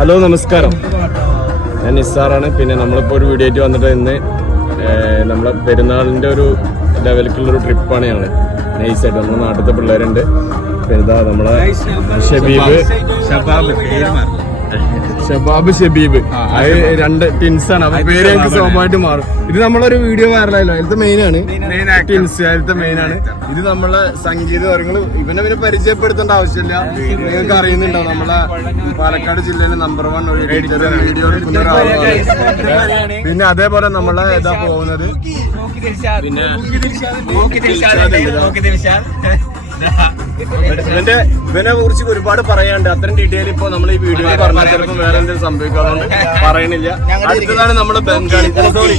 Hello നമസ്കാരം, ഞാൻ നിസാറാണ്. പിന്നെ നമ്മളിപ്പോൾ ഒരു വീഡിയോ ആയിട്ട് വന്നിട്ട് ഇന്ന് നമ്മളെ പെരുന്നാളിൻ്റെ ഒരു ലെവലിലേക്കുള്ളൊരു ട്രിപ്പാണ് ഞങ്ങൾ. നൈസായിട്ട് നമ്മുടെ നാട്ടിലത്തെ പിള്ളേരുണ്ട്. പിന്നെ ഇതാ നമ്മളെ ഷബാബ് ഷബീബ്, അത് രണ്ട് ടിൻസാണ്. അപ്പൊ പേര് ഞങ്ങൾക്ക് സ്വാഭാവികമായിട്ട് മാറും. ഇത് നമ്മളൊരു വീഡിയോ വൈറലായല്ലോ, അതിലത്തെ മെയിനാണ് ടിൻസ്, അതിലത്തെ മെയിനാണ്. ഇത് നമ്മളെ സംഗീത കാര്യങ്ങൾ ഇവനെ പിന്നെ പരിചയപ്പെടുത്തേണ്ട ആവശ്യമില്ല, നിങ്ങൾക്ക് അറിയുന്നുണ്ടാവും. നമ്മളെ പാലക്കാട് ജില്ലയിലെ നമ്പർ 1 ഒരു വീഡിയോ എടുക്കുന്ന ഒരാളാണ്. പിന്നെ അതേപോലെ നമ്മളെ ഇതാ പോകുന്നത് പിന്നെ ഇവനെ കുറിച്ച് ഒരുപാട് പറയാണ്ട്. അത്രയും ഡീറ്റെയിൽ ഇപ്പൊ നമ്മൾ ഈ വീഡിയോയിൽ പറഞ്ഞാൽ ചിലപ്പോൾ വേറെ എന്തെങ്കിലും സംഭവിക്കും, അതുകൊണ്ട് പറയണില്ല. അടുത്തതാണ് നമ്മുടെ ബംഗാളി. സോറി,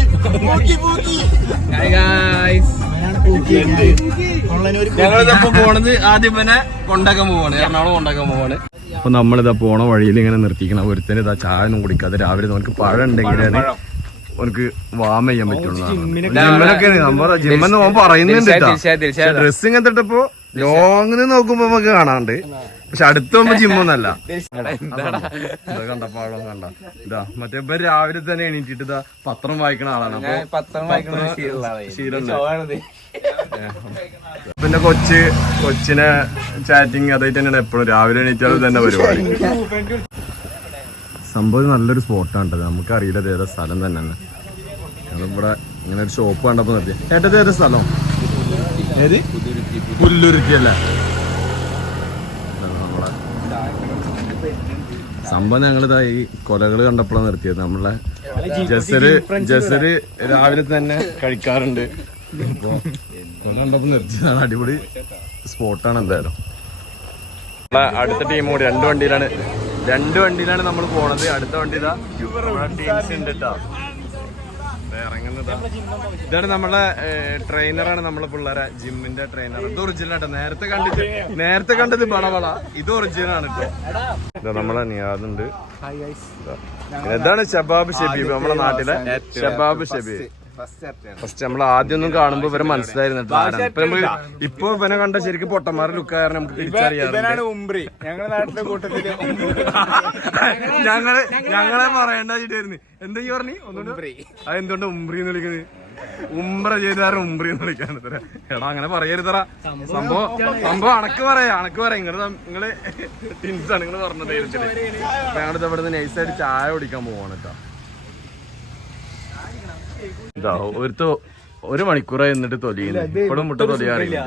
ഞങ്ങളിപ്പോ പോണത് ആദ്യം ഇവനെ കൊണ്ടാക്കാൻ പോവാണ്, എറണാകുളം കൊണ്ടാക്കാൻ പോവാണ്. അപ്പൊ നമ്മളിതാ പോണ വഴിയിൽ ഇങ്ങനെ നിർത്തിക്കണം. ഒരുത്തന് ഇതാ ചായ ഒന്നും കുടിക്കാതെ രാവിലെ നമുക്ക് പഴം ഉണ്ടെങ്കിലാണ് ഓനക്ക് വാമ ചെയ്യാൻ പറ്റുള്ളൂ. ജിമ്മിനൊക്കെ ജിമ്മെന്ന് ഓൻ പറയുന്നുണ്ട്. ഡ്രസ് ഇങ്ങനത്തെ ഇട്ടപ്പോ ലോങ്ങിന് നോക്കുമ്പോ നമുക്ക് കാണാണ്ട്, പക്ഷെ അടുത്ത് പോകുമ്പോ ജിമ്മൊന്നല്ല. കണ്ടപ്പോ കണ്ട ഇതാ മറ്റേ ഇപ്പൊ രാവിലെ തന്നെ എണീറ്റിട്ട് ഇതാ പത്രം വായിക്കണ ആളാണ്. പിന്നെ കൊച്ചിനെ ചാറ്റിങ് അതായിട്ട് തന്നെയാണ് എപ്പോഴും. രാവിലെ എണീറ്റാലും തന്നെ പരിപാടി. സംഭവം നല്ലൊരു സ്പോട്ടാണ്. നമുക്ക് അറിയില്ല ഏതാ സ്ഥലം തന്നെ. ഞങ്ങളിവിടെ ഇങ്ങനെ ഒരു ഷോപ്പ് കണ്ടപ്പോ നിർത്തി. ഏട്ടത് ഏതാ സ്ഥലം? ഏത്? പുല്ലുരുത്തി അല്ലേ? നമ്മളെ സംഭവം ഞങ്ങളിതാ ഈ കൊലകൾ കണ്ടപ്പോഴാണ് നിർത്തിയത്. നമ്മളെ ജസര് രാവിലെ തന്നെ കഴിക്കാറുണ്ട്. അപ്പൊ കണ്ടപ്പോ നിർത്തിയതാണ്. അടിപൊളി സ്പോട്ടാണ് എന്തായാലും. അടുത്ത ടീം കൂടി രണ്ട് വണ്ടിയിലാണ് നമ്മൾ പോണത്. അടുത്ത വണ്ടി ഇതാ ടീംസ് ഉണ്ട് കേട്ടോ, ഇറങ്ങുന്നതാ. ഇതാണ് നമ്മളെ ട്രെയിനറാണ്, നമ്മളെ പിള്ളേരെ ജിമ്മിന്റെ ട്രെയിനർ. ഇത് ഒറിജിനൽ ആട്ടോ. നേരത്തെ കണ്ടത് ബളബള, ഇത് ഒറിജിനൽ ആണ് കേട്ടോ. ഇതാ നമ്മളെ നിയാദുണ്ട്. ഇതാണ് ഷബാബ് ഷബീബ്, നമ്മളെ നാട്ടിലെ ഷബാബ് ഷബീബ്. ഫസ്റ്റ് നമ്മൾ ആദ്യം ഒന്നും കാണുമ്പോ ഇവരെ മനസ്സിലായിരുന്നു. ഇപ്പൊ ഇവനെ കണ്ട ശരിക്കും പൊട്ടന്മാരുടെ ലുക്ക് കാരണം നമുക്ക് തിരിച്ചറിയാം. ഞങ്ങളെ പറയേണ്ട വെച്ചിട്ടായിരുന്നു. എന്താ ഈ പറഞ്ഞു അതെന്തുകൊണ്ട് ഉംബ്രി എന്ന് വിളിക്കുന്നത്? ഉംബ്ര ചെയ്താറ് ഉംബ്രി എന്ന് വിളിക്കാൻ എടാ അങ്ങനെ പറയരുതറ. സംഭവം അണക്ക് പറയാം നിങ്ങള് ടിൻസാണ് നിങ്ങള് പറഞ്ഞത്. ഞങ്ങളിത് ഇവിടെ നിന്ന് നൈസായിട്ട് ചായ കുടിക്കാൻ പോവാണ് കേട്ടോ. ഇതാ ഒരു മണിക്കൂറായി എന്നിട്ട് തൊലിയുന്നു. ഇപ്പോഴും മുട്ട തൊലിയാറില്ല.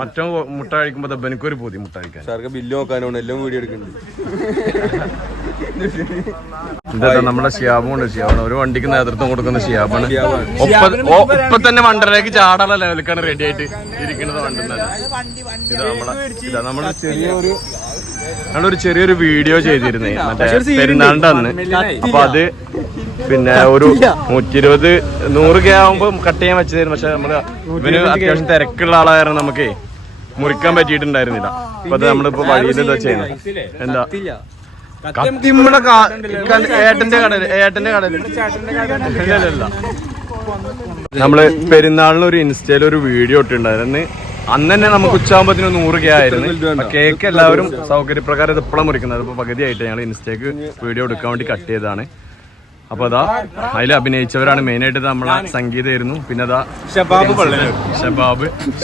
മറ്റോ മുട്ട കഴിക്കുമ്പോ എനിക്കൊരു പൂതി മുട്ട കഴിക്കാൻ. ബില്ല് നോക്കാനോ എല്ലാം വീഡിയോ എടുക്കുന്നുണ്ട്. എന്താ നമ്മുടെ ഷിയാബുണ്ട്. ഷിയാബാണ് ഒരു വണ്ടിക്ക് നേതൃത്വം കൊടുക്കുന്ന ഷിയാബാണ്. ഒപ്പം തന്നെ വണ്ടറിലേക്ക് ചാടാനുള്ള ലെവലിലേക്കാണ് റെഡി ആയിട്ട് ഇരിക്കുന്നത് വണ്ടുന്നത്. നമ്മളൊരു ചെറിയൊരു വീഡിയോ ചെയ്തിരുന്നേ മറ്റേ പെരുന്നാളിന്റെ അന്ന്. അപ്പൊ അത് പിന്നെ ഒരു 120-100 ആവുമ്പോ കട്ട് ചെയ്യാൻ വെച്ചതായിരുന്നു. പക്ഷെ നമ്മള് ഇവന് അത്യാവശ്യം തിരക്കുള്ള ആളായിരുന്നു, നമുക്ക് മുറിക്കാൻ പറ്റിയിട്ടുണ്ടായിരുന്നില്ല. അപ്പൊ അത് നമ്മളിപ്പോ വഴിയിൽ എന്താ ചെയ്യുന്നത്? എന്താ കത്തിമ്മടെ ഏട്ടന്റെ കടയില് നമ്മള് പെരുന്നാളിന് ഒരു ഇൻസ്റ്റയിൽ ഒരു വീഡിയോ ഇട്ടിട്ടുണ്ടായിരുന്നു. അന്ന് തന്നെ നമുക്ക് ഉച്ചാകുമ്പോഴത്തേന് 100 ആയിരുന്നു. കേക്ക് എല്ലാവരും സൗകര്യപ്രകാരം ഇത് ഇപ്പോഴും മുറിക്കുന്നത്. ഇപ്പൊ പകുതിയായിട്ട് ഞങ്ങൾ ഇൻസ്റ്റയ്ക്ക് വീഡിയോ എടുക്കാൻ വേണ്ടി കട്ട് ചെയ്തതാണ്. അപ്പൊ അതാ അതിൽ അഭിനയിച്ചവരാണ് മെയിനായിട്ട് നമ്മളെ സംഗീതമായിരുന്നു. പിന്നെ അതാ ഷബാബ്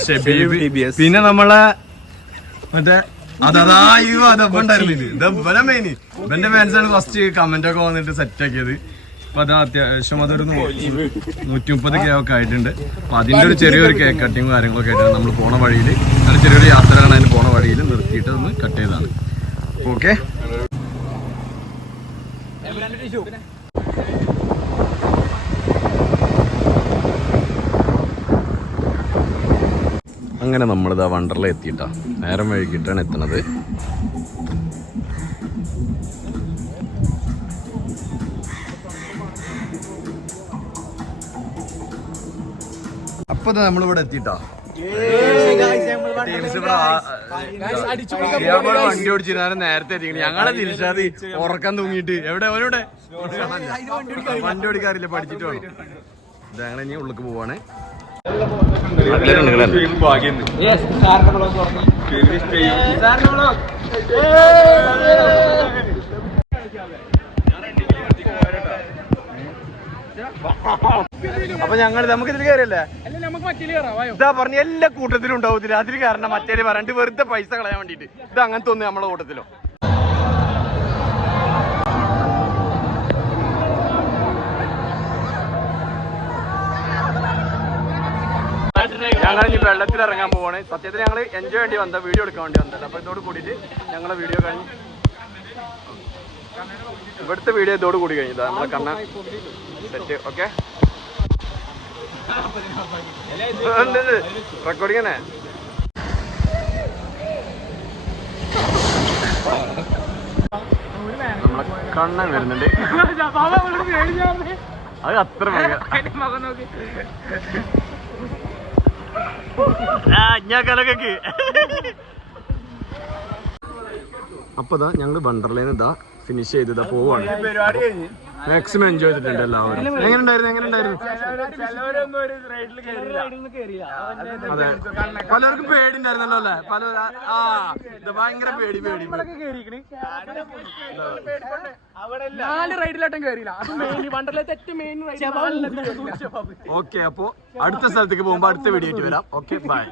ഷബീബ്, പിന്നെ നമ്മളെ മറ്റേ ഇവന്റെ ഫാൻസാണ് ഫസ്റ്റ് കമന്റ് ഒക്കെ വന്നിട്ട് സെറ്റ് ആക്കിയത്. അപ്പൊ അത് അത്യാവശ്യം അതൊരു 130 ഒക്കെ ആയിട്ടുണ്ട്. അപ്പൊ അതിന്റെ ഒരു ചെറിയൊരു കേക്ക് കട്ടിങ്ങും കാര്യങ്ങളൊക്കെ ആയിട്ടാണ് നമ്മൾ പോണ വഴിയിൽ. അങ്ങനെ ചെറിയൊരു യാത്രയാണ് അതിന് പോണ വഴിയിൽ നിർത്തിയിട്ട് ഒന്ന് കട്ട് ചെയ്തതാണ്. ഓക്കെ, അങ്ങനെ നമ്മളിതാ വണ്ടർല എത്തിയിട്ടാ. നേരം വൈകിട്ടാണ് എത്തുന്നത്. അപ്പൊ നമ്മളിവിടെ എത്തിയിട്ടാ. വണ്ടി ഓടിച്ചിരുന്നാലും നേരത്തെ എത്തിക്കണം. ഞങ്ങളെ ദിൽഷാദ് ഉറക്കം തൂങ്ങിയിട്ട് എവിടെ അവനോടെ വണ്ടി ഓടിക്കാറില്ല, പഠിച്ചിട്ട് വേണം. ഇത് ഞങ്ങൾ ഇനി ഉള്ളിലേക്ക് പോവാണ്. അപ്പൊ ഞങ്ങൾ നമുക്ക് ഇതിൽ കയറിയല്ലേ ഇതാ പറഞ്ഞ എല്ലാ കൂട്ടത്തിലും ഉണ്ടാവും ഇതിൽ. അതിൽ കാരണം മറ്റേ പറഞ്ഞിട്ട് വെറുതെ പൈസ കളയാൻ വേണ്ടിട്ട്. ഇത് അങ്ങനത്തെ ഒന്ന് നമ്മളെ കൂട്ടത്തിലോ. ഞങ്ങൾ ഇനി വെള്ളത്തിൽ ഇറങ്ങാൻ പോവാണ്. സത്യത്തിൽ ഞങ്ങൾ എൻജോയ് വേണ്ടി വന്ന, വീഡിയോ എടുക്കാൻ വേണ്ടി വന്നത്. അപ്പൊ ഇതോട് കൂടിയിട്ട് ഞങ്ങളെ വീഡിയോ കഴിഞ്ഞ് ഇവിടുത്തെ വീഡിയോ ഇതോട് കൂടി കഴിഞ്ഞതാ. നമ്മളെ കണ്ണ സെറ്റ്. ഓക്കെ, റെക്കോർഡിങ് തന്നെ. നമ്മളെ കണ്ണൻ വരുന്നുണ്ട്. അത് അത്ര അപ്പൊ ഇതാ ഞങ്ങള് വണ്ടർലേന്ന് ഇതാ ഫിനിഷ് ചെയ്തതാ പോവാണ്. മാക്സിമം എൻജോയ് ചെയ്തിട്ടുണ്ട് എല്ലാവരും. എങ്ങനെ ഉണ്ടായിരുന്നു? അതെ, പലർക്കും പേടി ഉണ്ടായിരുന്നല്ലോ അല്ലേ? ഇത് ഭയങ്കര പേടി. ഓക്കെ, അപ്പൊ അടുത്ത സ്ഥലത്തേക്ക് പോകുമ്പോ അടുത്ത വീഡിയോ ആയിട്ട് വരാം. Okay, by.